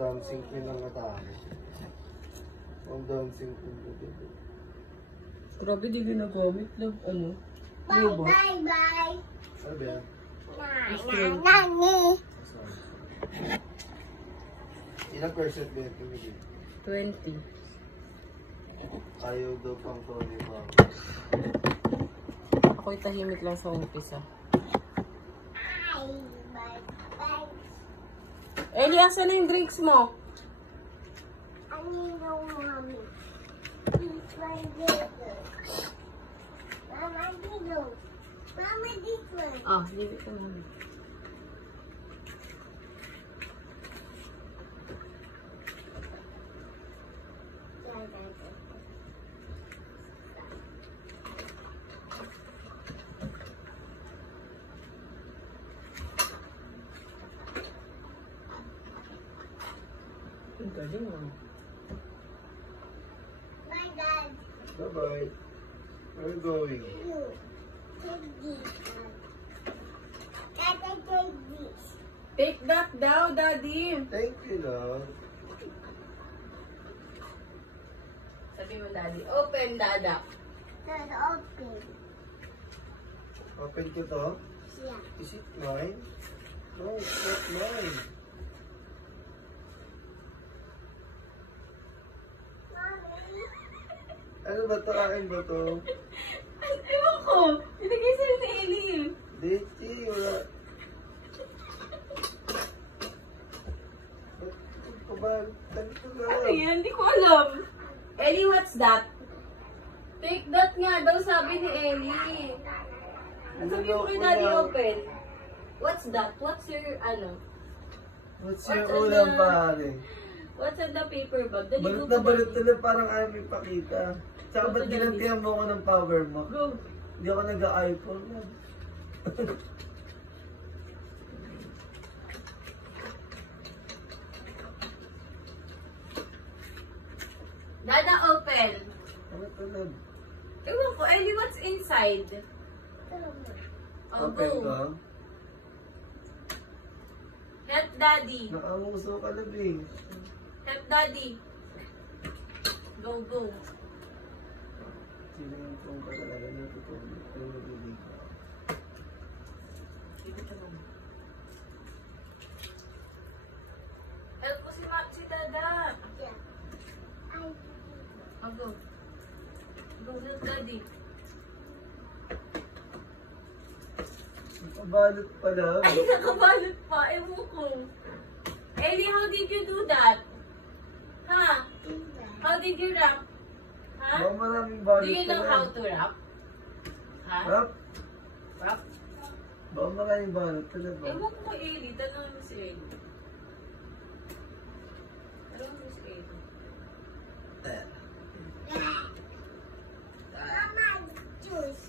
dancing queen ang natalo. Ang dancing queen ko dito. Grabe, di ginagamit lang, ano? Bye, bye, bye. Sabi yan? Nani. Ilang percent ba yung pinili? 20. Ayaw daw pang Tony pa. Ako'y tahimik lang sa umpisa. Bye, bye, bye. Eli, asan na yung drinks mo? Ano yung mami? This one, this one. Mama, this one. Mama, this one. Ah, leave it to mommy. Ang galing mo. My dad, Bye-bye. Where are you going? you take this one. Dada, take this. Take that daw, Daddy. Thank you, love. Sabi mo, Daddy. Open, Dada. Dada, open. Open ko to. Yeah. Is it mine? No, it's not mine. Mommy. Ano ba to? Akin ba to? Ewan ko. Pinagay sa'yo ni Eli. Diti, wala. Ganito na. Ano yan? Hindi ko alam. Eli, what's that? Take that nga daw, sabi ni Eli. Sabi mo kay Daddy, open. What's that? What's your, ano? What's your What's ulam, on the- pare? What's on the paper bag? Dali, Balot go na to balot Daddy. na parang ayaw may pakita. Tsaka Go ba't to Daddy. ginantihan mo ako ng power mo? Go. Hindi ako nag-iPhone. Dada, open. Ano to, love? Ewan ko, Eli, what's inside? Oh, Open go. ka? Help Daddy. Nakamuso ka, love eh. Help Daddy. Go, go. Sino yung phone ka talaga natutulog? Pero nabibig ka. Dito ka naman. Help ko si Dada. Yeah. Oh, go. Go, help Daddy. Nakabalot pala. Ay, nakabalot pa. Ewan ko. Ellie, how did you do that? Ha? How did you wrap? Ha? Baka maraming balot Do you know pala. how to wrap? Ha? Rap? Wrap? Baka maraming balot pala ba? Ewan ko kay Ellie. Tanong mo si Ellie. Tanong mo si Ellie. Mama, juice.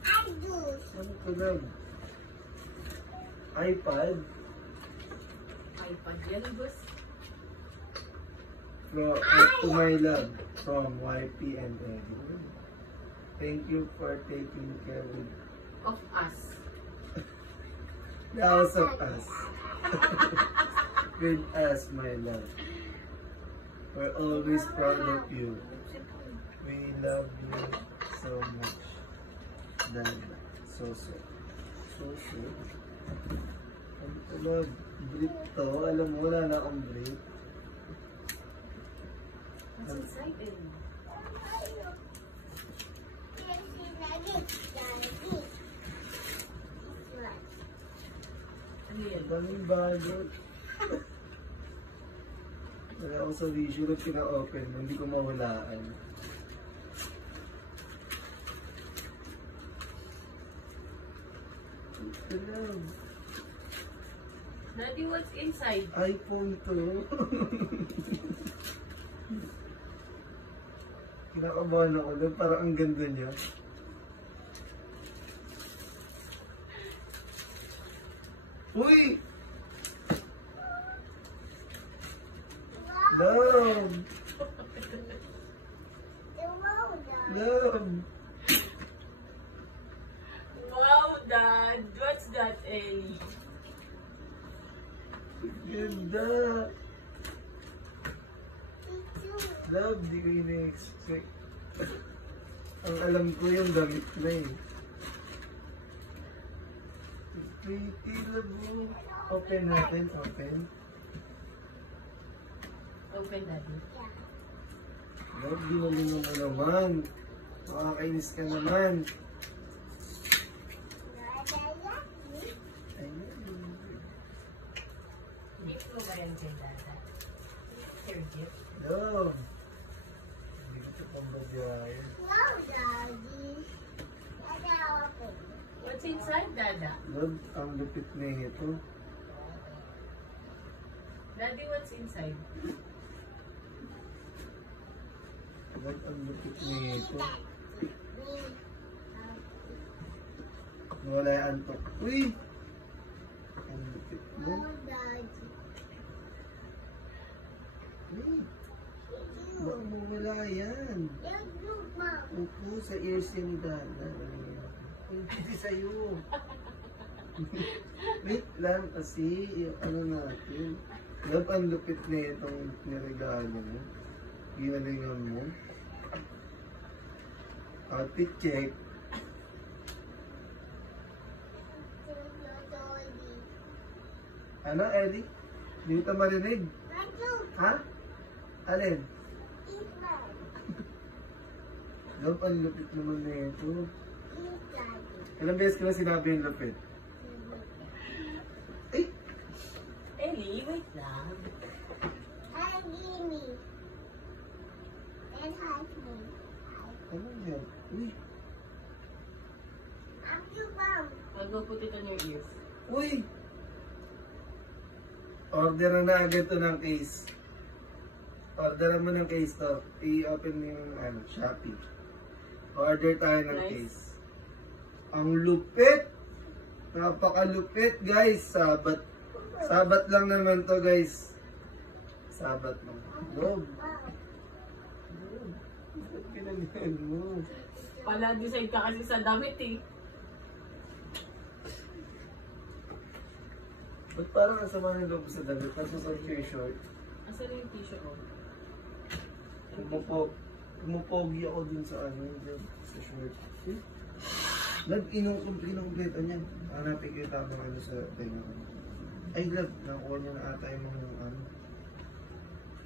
I juice. Ano ka lang? iPad? iPad yan, boss. To my love from YP and Eddie. Thank you for taking care Of us. the house of us. With us, my love. We're always proud of you. We love you so much. Dad, so. Ano ko love? Brief to. Alam mo, wala na akong brief. What's inside Ellie? Ano yan? Daming balot. Wala akong solution at pina-open mo. Hindi ko mahulaan. Ito lang. Daddy, what's inside? iPhone to. Kinakabahan ako doon. Parang ang ganda niya. Uy! Love! Love! Wow, Dad. What's that, Ellie? Ganda. Love, di ko ina-expect. Ang alam ko yung damit na eh. Pretty love mo. Open natin, open. Open, Daddy. Love, ginali mo na naman. Makakainis ka naman. Ayun. Gift mo ba yan kay Dada? Your gift? Love. Hindi ko ito pambagyayan. No, Daddy. Dada, open. What's inside, Dada? Love, ang lupit na ito. Daddy, what's inside? Love, ang lupit na ito. Wala yung antok. Uy! Ang lupit mo. No, Daddy. Uy! Baka mawala yan. Yung blue mom. Upo sa ears ni Dada. Hindi sa'yo. Wait lang kasi, yung ano natin. Love, ang lupit na itong niregalo mo. Ginalingan mo. Outfit check. Ano, Eddie? Hindi ko marinig. Ha? Alin? Love, ang lupit naman na ito. Ilang beses ko na sinabi yung lupit? Ay! Ellie, wait lang. Ano yan? Uy! I'll go put it on your ears. Uy! Order na agad to ng case. Order mo ng case to. I-open mo yung Shopee. Order tayo ng Nice. case. Ang lupit! Napakalupit guys. Sabat. Sabat lang naman to guys. Sabat lang. Love. Love. Ba't pinagyan mo? Pala, decide ka kasi sa damit eh. Ba't parang ang sama ng loob sa damit? Nasusunod ko yung short. Asan yung t-shirt ko? Pumupogi ako dun sa dun sa short. Love, inukumpleto niyan. Hanapin ko yung tamang sa tenga ko. Ay, love, nakuha niya na ata yung mga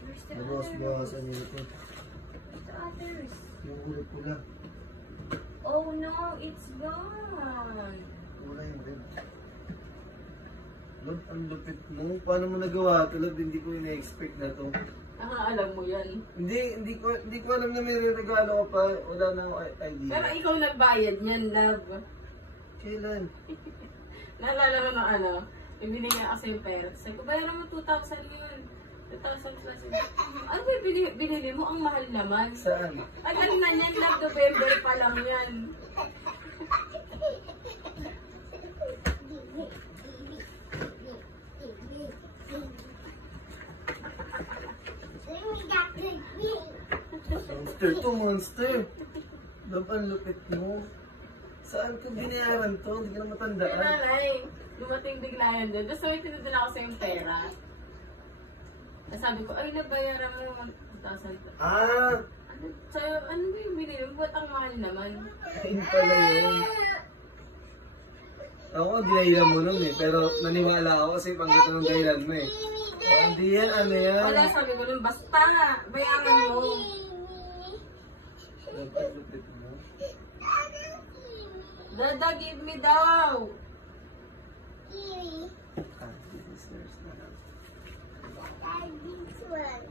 Where's the nabawas-bawasan niya ito. The others? Yung ulo pula. Oh no, it's gone. Wala yung red. Love, ang lupit mo. Paano mo nagawa ito, love? Hindi ko ina-expect na to. Alam mo yan. Hindi ko alam na may regalo ko pa. Wala na ako idea. Pero ikaw nagbayad niyan, love. Kailan? Naalala mo na may binigyan kasi yung pera. Sabi ko, bayaran mo 2,000 yun. 2,000 plus yun. Ano ba yung binili mo? Ang mahal naman. Saan? Ay, ano na yan? Love, November pa lang yan. Monster to, monster. Love, ang lupit mo. Saan ko binayaran to? Hindi ka na Kaya matandaan. nanay, dumating bigla yan doon. Tapos may pinadala ko sa yung pera. Tapos sabi ko, ay, nabayaran mo 1,000. Ah! Ano ba yung binili mo? Ba't ang mahal naman? Ayun pala yun. Ako, dinahilan mo nun eh. Pero naniwala ako kasi panggito ng dahilan mo eh. Oh, hindi yan, ano yan? Wala, sabi ko nun, basta, bayaran mo. Love, ang lupit mo. Dada, give me daw. Ah, this is yours na lang. This one.